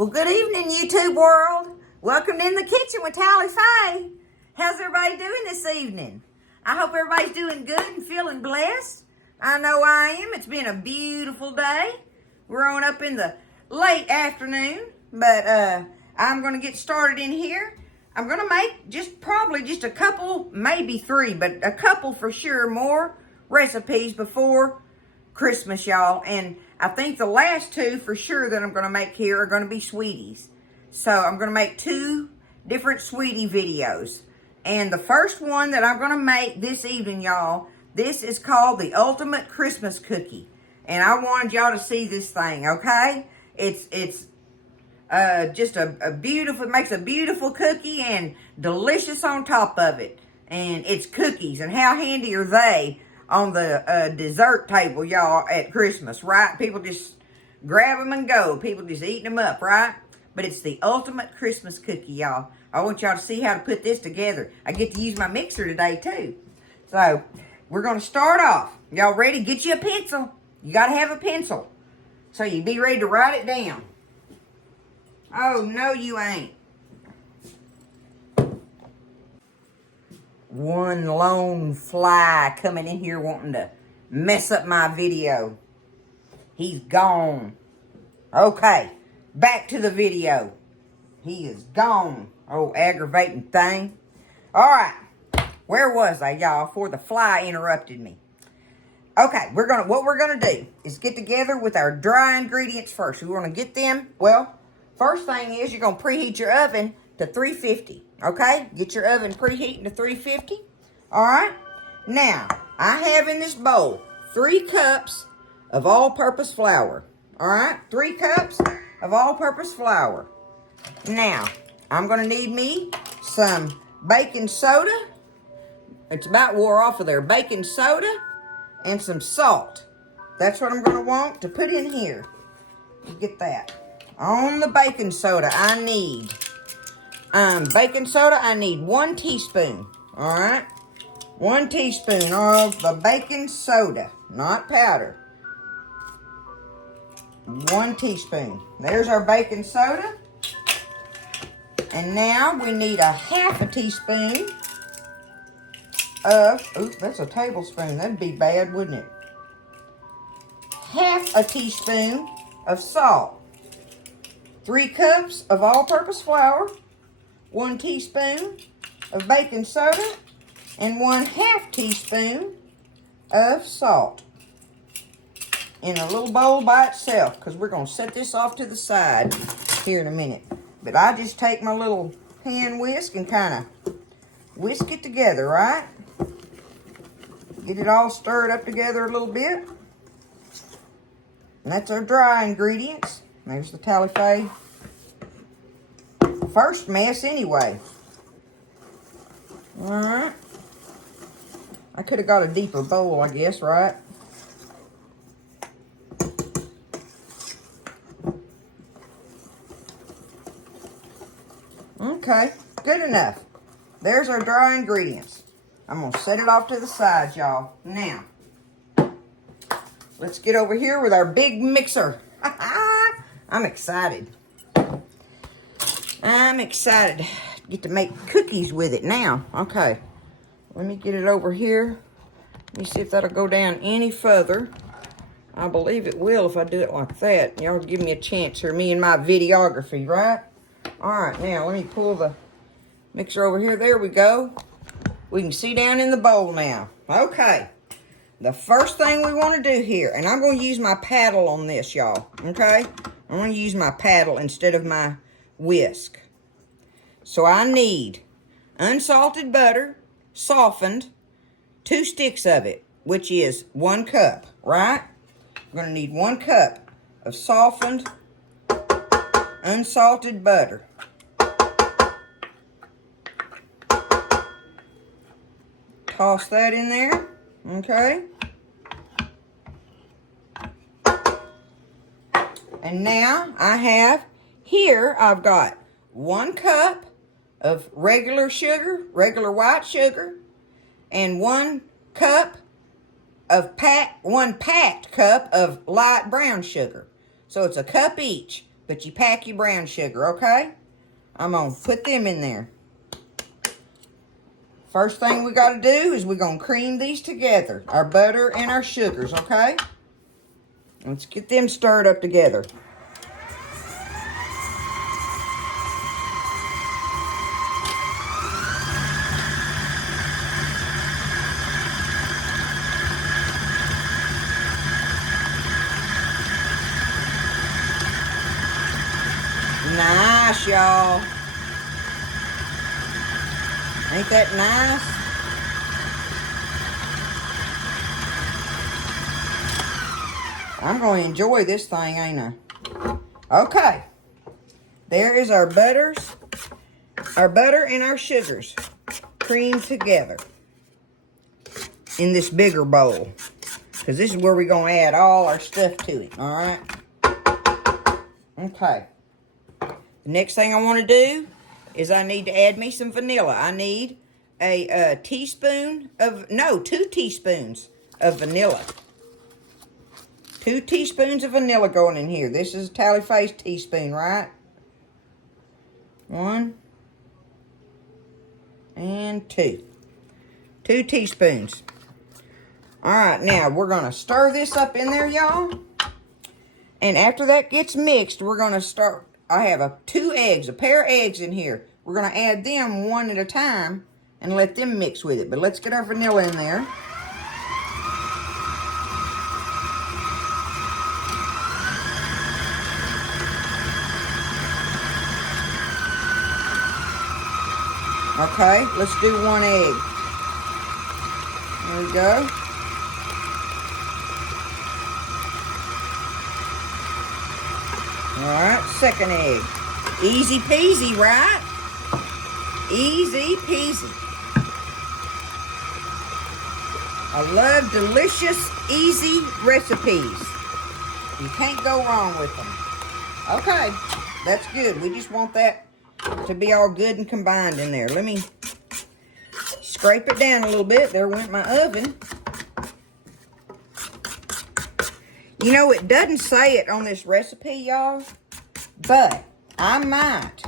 Well, good evening, YouTube world. Welcome to In the Kitchen with Tally Faye. How's everybody doing this evening? I hope everybody's doing good and feeling blessed. I know I am. It's been a beautiful day. We're on up in the late afternoon, but I'm going to get started in here. I'm going to make probably just a couple, maybe three, but a couple for sure more recipes before Christmas, y'all. And I think the last two for sure that I'm going to make here are going to be sweeties. So I'm going to make two different sweetie videos. And the first one that I'm going to make this evening, y'all, this is called the Ultimate Christmas Cookie. And I wanted y'all to see this thing, okay? It's just a beautiful, it makes a beautiful cookie and delicious on top of it. And it's cookies, and how handy are they on the dessert table, y'all, at Christmas, right? People just grab them and go. People just eating them up, right? But it's the ultimate Christmas cookie, y'all. I want y'all to see how to put this together. I get to use my mixer today, too. So, we're going to start off. Y'all ready? Get you a pencil. You got to have a pencil. So, you be ready to write it down. Oh, no, you ain't. One lone fly coming in here wanting to mess up my video. He's gone. Okay, back to the video. He is gone. Oh, aggravating thing. All right, where was I, y'all, before the fly interrupted me? Okay, what we're gonna do is get together with our dry ingredients first. We want to get them. Well, first thing is you're gonna preheat your oven to 350. Okay, get your oven preheating to 350. All right. Now I have in this bowl 3 cups of all-purpose flour. All right, 3 cups of all-purpose flour. Now I'm gonna need me some baking soda. It's about wore off of there. Baking soda and some salt. That's what I'm going to want to put in here. Get that. On the baking soda, I need baking soda. I need 1 teaspoon. All right, 1 teaspoon of the baking soda, not powder. 1 teaspoon. There's our baking soda. And now we need a half a teaspoon of, oops, that's a tablespoon. That'd be bad, wouldn't it? Half a teaspoon of salt. 3 cups of all-purpose flour. 1 teaspoon of baking soda. And 1/2 teaspoon of salt. In a little bowl by itself, because we're going to set this off to the side here in a minute. But I just take my little hand whisk and kind of whisk it together, right? Get it all stirred up together a little bit. And that's our dry ingredients. There's the Tally Faye first mess anyway. Alright. I could have got a deeper bowl, I guess, right? Okay, good enough. There's our dry ingredients. I'm going to set it off to the side, y'all. Now, let's get over here with our big mixer. I'm excited. I'm excited to get to make cookies with it now. Okay, let me get it over here. Let me see if that'll go down any further. I believe it will if I do it like that. Y'all give me a chance here, me and my videography, right? All right, now let me pull the mixer over here. There we go. We can see down in the bowl now. Okay. The first thing we want to do here, and I'm going to use my paddle on this, y'all. Okay? I'm going to use my paddle instead of my whisk. So I need unsalted butter, softened, 2 sticks of it, which is 1 cup, right? I'm going to need 1 cup of softened, unsalted butter. Toss that in there, okay? And now I have here, I've got 1 cup of regular sugar, regular white sugar, and 1 cup of 1 packed cup of light brown sugar. So it's a cup each. but you pack your brown sugar, okay? I'm going to put them in there. First thing we got to do is we're going to cream these together. Our butter and our sugars, okay? Let's get them stirred up together. Nice, y'all. Ain't that nice? I'm going to enjoy this thing, ain't I? Okay. There is our butter and our sugars creamed together in this bigger bowl. Because this is where we're going to add all our stuff to it, all right? Okay. The next thing I want to do is I need to add me some vanilla. I need a teaspoon of, no, 2 teaspoons of vanilla. 2 teaspoons of vanilla going in here. This is a tally face teaspoon, right? 1 and 2. 2 teaspoons. All right, now we're going to stir this up in there, y'all. And after that gets mixed, we're going to start. I have 2 eggs, a pair of eggs in here. We're going to add them one at a time and let them mix with it. But let's get our vanilla in there. Okay, let's do 1 egg. There we go. All right, second egg. Easy peasy, right? Easy peasy. I love delicious, easy recipes. You can't go wrong with them. Okay, that's good. We just want that to be all good and combined in there. Let me scrape it down a little bit. There went my oven. You know, it doesn't say it on this recipe, y'all, but I might.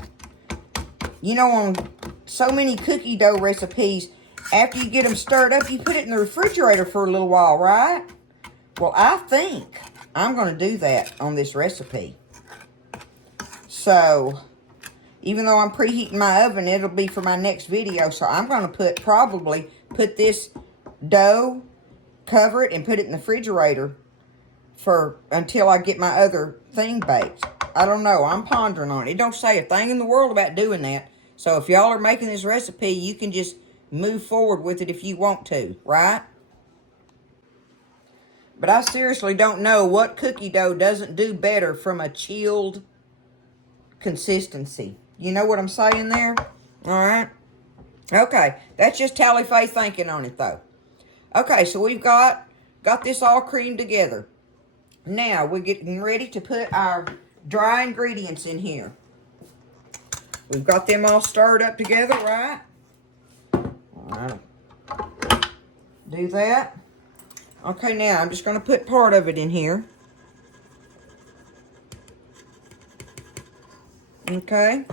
You know, on so many cookie dough recipes, after you get them stirred up, you put it in the refrigerator for a little while, right? Well, I think I'm going to do that on this recipe. So, even though I'm preheating my oven, it'll be for my next video. So, I'm going to probably put this dough, cover it, and put it in the refrigerator until I get my other thing baked. I don't know. I'm pondering on it. It don't say a thing in the world about doing that. So if y'all are making this recipe, you can just move forward with it if you want to, right? But I seriously don't know what cookie dough doesn't do better from a chilled consistency. You know what I'm saying there? All right. Okay. That's just tally face thinking on it, though. Okay, so we've got this all creamed together. Now, we're getting ready to put our dry ingredients in here. We've got them all stirred up together, right? All right. Do that. Okay, now I'm just going to put part of it in here. Okay.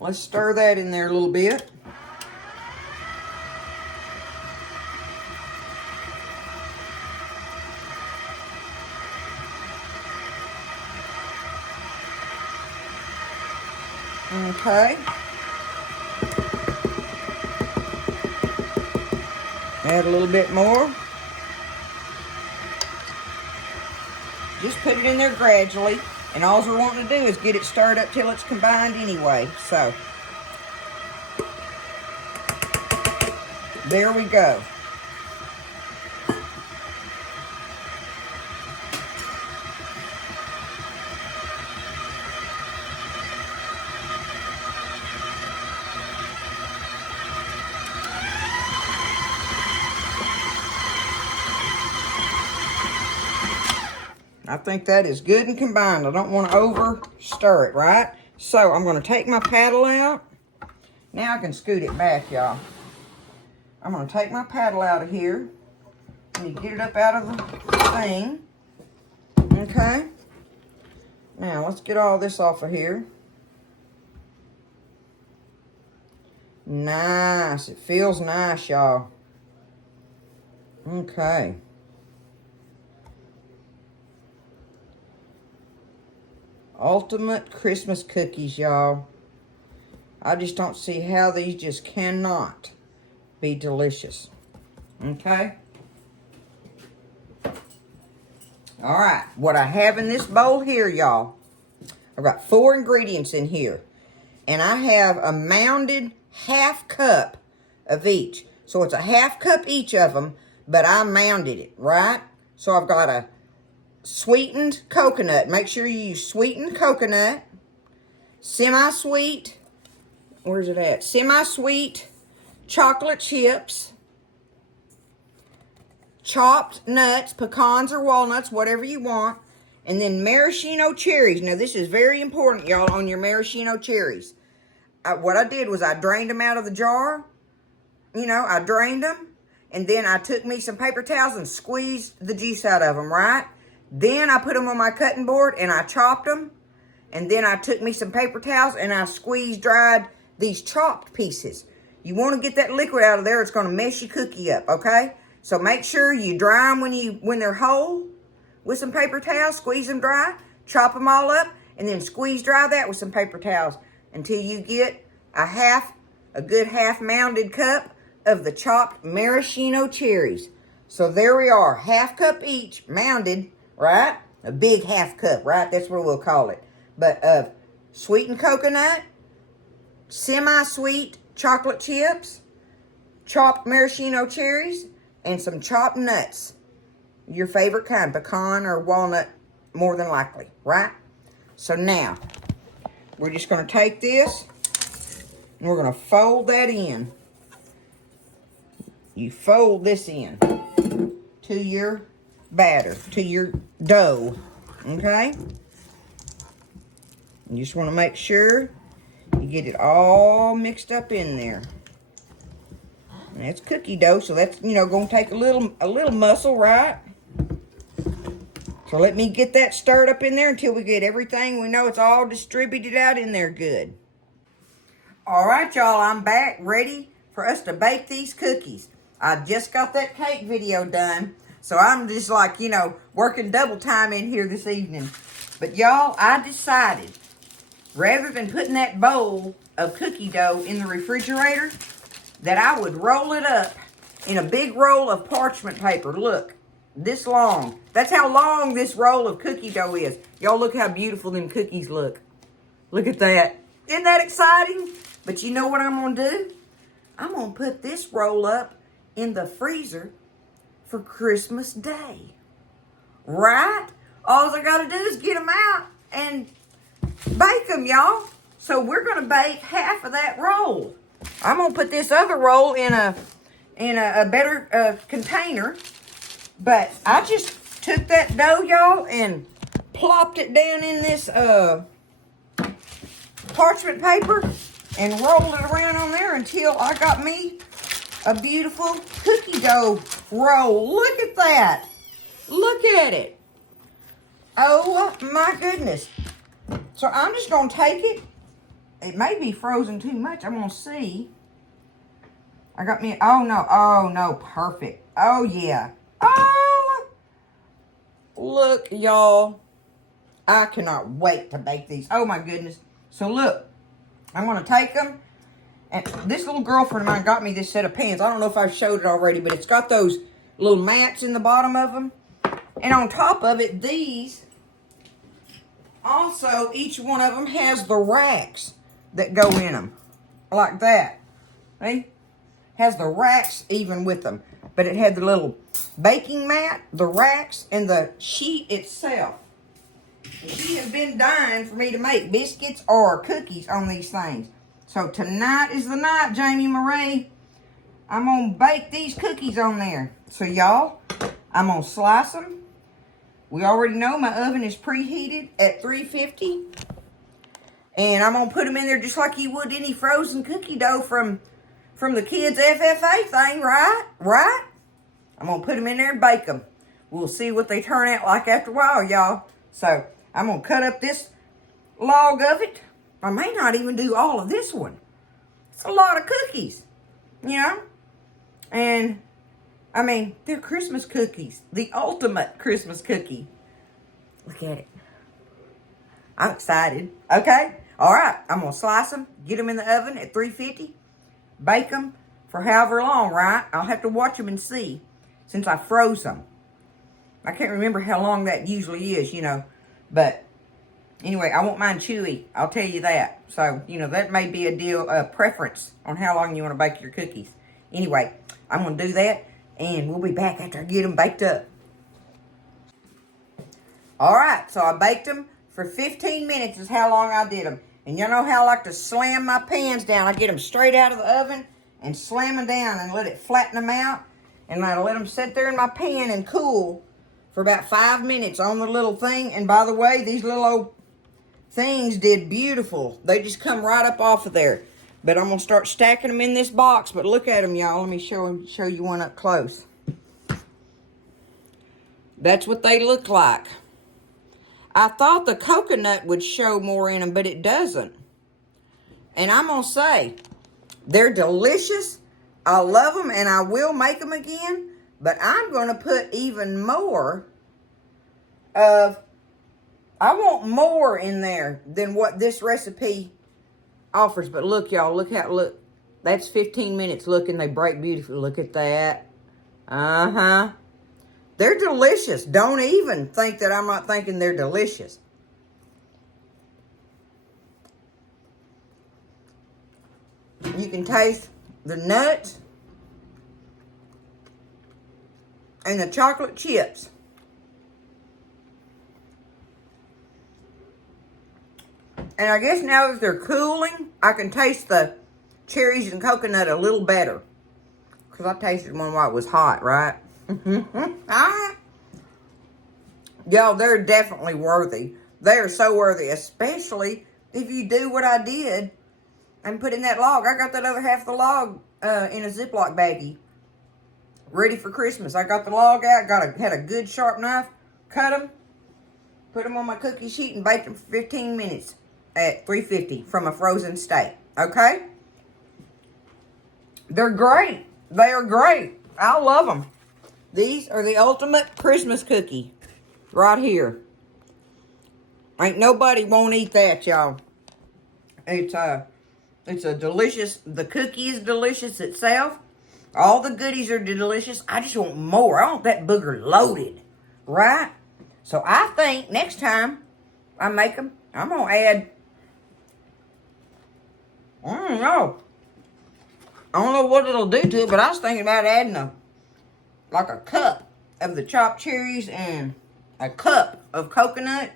Let's stir that in there a little bit. Okay. Add a little bit more. Just put it in there gradually. And all we're wanting to do is get it stirred up till it's combined anyway. So, there we go. I think that is good and combined. I don't want to over stir it, right? So I'm going to take my paddle out. Now I can scoot it back, y'all. I'm going to take my paddle out of here. Let me get it up out of the thing. Okay. Now, let's get all this off of here. Nice. It feels nice, y'all. Okay. Ultimate Christmas cookies, y'all. I just don't see how these just cannot be delicious. Okay? All right. What I have in this bowl here, y'all, I've got 4 ingredients in here. And I have a mounded half cup of each. So it's a half cup each of them, but I mounded it, right? So I've got a sweetened coconut. Make sure you use sweetened coconut. Semi-sweet. Where's it at? Semi-sweet chocolate chips. Chopped nuts, pecans or walnuts, whatever you want. And then maraschino cherries. Now, this is very important, y'all, on your maraschino cherries. What I did was I drained them out of the jar. You know, I drained them. And then I took me some paper towels and squeezed the juice out of them, right? Then I put them on my cutting board and I chopped them. And then I took me some paper towels and I squeezed dried these chopped pieces. You want to get that liquid out of there. It's going to mess your cookie up, okay? So make sure you dry them when they're whole with some paper towels. Squeeze them dry. Chop them all up. And then squeeze dry that with some paper towels until you get a good half mounded cup of the chopped maraschino cherries. So there we are. Half cup each, mounded, right? A big half cup, right? That's what we'll call it. But of sweetened coconut, semi-sweet chocolate chips, chopped maraschino cherries, and some chopped nuts. Your favorite kind, pecan or walnut, more than likely, right? So now, we're just going to take this, and we're going to fold that in. You fold this in to your batter, to your dough, okay? You just want to make sure you get it all mixed up in there. And it's cookie dough, so that's, going to take a little muscle, right? So let me get that stirred up in there until we get everything. We know it's all distributed out in there good. All right, y'all, I'm back ready for us to bake these cookies. I just got that cake video done, so I'm just like, working double time in here this evening. But y'all, I decided, rather than putting that bowl of cookie dough in the refrigerator, that I would roll it up in a big roll of parchment paper. Look, this long. That's how long this roll of cookie dough is. Y'all look how beautiful them cookies look. Look at that. Isn't that exciting? But you know what I'm going to do? I'm going to put this roll up in the freezer for Christmas Day. Right? All I got to do is get them out and bake them, y'all. So we're going to bake half of that roll. I'm going to put this other roll in a better container. But I just took that dough, y'all, and plopped it down in this parchment paper and rolled it around on there until I got me a beautiful cookie dough roll. Look at that. Look at it. Oh, my goodness. So I'm just going to take it. It may be frozen too much. I'm going to see. I got me, oh no, perfect. Oh, yeah. Oh, look, y'all. I cannot wait to bake these. Oh, my goodness. So, look, I'm going to take them. And this little girlfriend of mine got me this set of pans. I don't know if I've showed it already, but it's got those little mats in the bottom of them. And on top of it, these, also, each one of them has the racks that go in them. Like that. See? Has the racks even with them. But it had the little baking mat, the racks, and the sheet itself. And she has been dying for me to make biscuits or cookies on these things. So tonight is the night, Jamie Marie. I'm going to bake these cookies on there. So y'all, I'm going to slice them. We already know my oven is preheated at 350. And I'm going to put them in there just like you would any frozen cookie dough from the kids' FFA thing, right? Right? I'm going to put them in there and bake them. We'll see what they turn out like after a while, y'all. So I'm going to cut up this log of it. I may not even do all of this one. It's a lot of cookies, you know. And, I mean, they're Christmas cookies. The ultimate Christmas cookie. Look at it. I'm excited. Okay. All right. I'm going to slice them, get them in the oven at 350, bake them for however long, right? I'll have to watch them and see since I froze them. I can't remember how long that usually is, you know. But anyway, I want mine chewy. I'll tell you that. So, you know, that may be a preference on how long you want to bake your cookies. Anyway, I'm going to do that, and we'll be back after I get them baked up. All right, so I baked them for 15 minutes is how long I did them. And you know how I like to slam my pans down. I get them straight out of the oven and slam them down and let it flatten them out. And I let them sit there in my pan and cool for about 5 minutes on the little thing. And by the way, these little old things did beautiful. They just come right up off of there. But I'm going to start stacking them in this box. But look at them, y'all. Let me show you one up close. That's what they look like. I thought the coconut would show more in them, but it doesn't. And I'm going to say, they're delicious. I love them, and I will make them again. But I'm going to put even more of, I want more in there than what this recipe offers. But look, y'all, look. That's 15 minutes. Look, and they break beautifully. Look at that. Uh-huh. They're delicious. Don't even think that I'm not thinking they're delicious. You can taste the nuts and the chocolate chips. And I guess now that they're cooling, I can taste the cherries and coconut a little better. Because I tasted one while it was hot, right? Y'all, they're definitely worthy. They are so worthy, especially if you do what I did and put in that log. I got that other half of the log in a Ziploc baggie, ready for Christmas. I got the log out, had a good sharp knife, cut them, put them on my cookie sheet, and baked them for 15 minutes at 350 from a frozen state. Okay? They're great. They are great. I love them. These are the ultimate Christmas cookie right here. Ain't nobody won't eat that, y'all. It's a delicious, the cookie is delicious itself. All the goodies are delicious. I just want more. I want that booger loaded, right? So I think next time I make them, I'm going to add, I don't know. I don't know what it'll do to it, but I was thinking about adding like a cup of the chopped cherries and a cup of coconut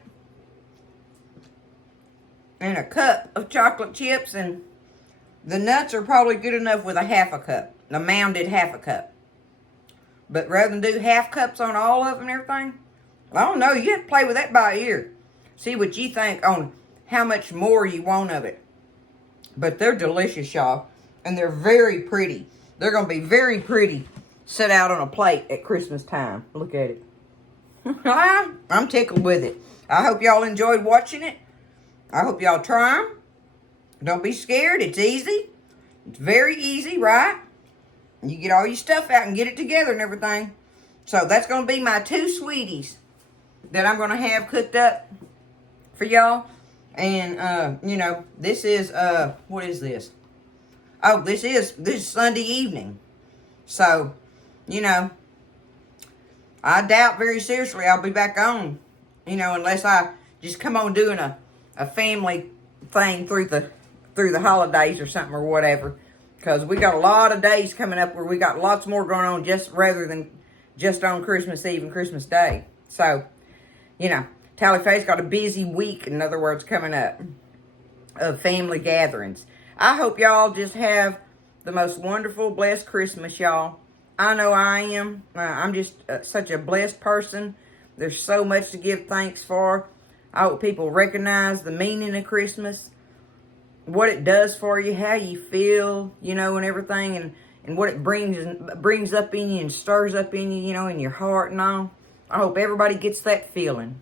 and a cup of chocolate chips, and the nuts are probably good enough with a half a cup, a mounded half a cup. But rather than do half cups on all of them and everything, I don't know. You have to play with that by ear. See what you think on how much more you want of it. But they're delicious, y'all. And they're very pretty. They're going to be very pretty set out on a plate at Christmas time. Look at it. I'm tickled with it. I hope y'all enjoyed watching it. I hope y'all try them. Don't be scared. It's easy. It's very easy, right? You get all your stuff out and get it together and everything. So that's going to be my 2 sweeties that I'm going to have cooked up for y'all. And, you know, this is, what is this? Oh, this is Sunday evening. So, you know, I doubt very seriously I'll be back on, you know, unless I just come on doing a family thing through the holidays or something or whatever. Because we got a lot of days coming up where we got lots more going on just rather than just on Christmas Eve and Christmas Day. So, you know, Tally Faye's got a busy week, in other words, coming up of family gatherings. I hope y'all just have the most wonderful, blessed Christmas, y'all. I know I am. I'm just such a blessed person. There's so much to give thanks for. I hope people recognize the meaning of Christmas, what it does for you, how you feel, you know, and everything, and what it brings up in you and stirs up in you, you know, in your heart and all. I hope everybody gets that feeling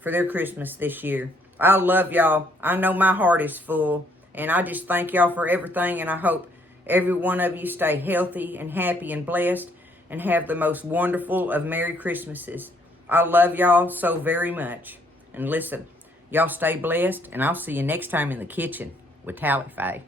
for for their Christmas this year. I love y'all. I know my heart is full. And I just thank y'all for everything. And I hope every one of you stay healthy and happy and blessed and have the most wonderful of Merry Christmases. I love y'all so very much. And listen, y'all stay blessed. And I'll see you next time in the kitchen with Tally Faye.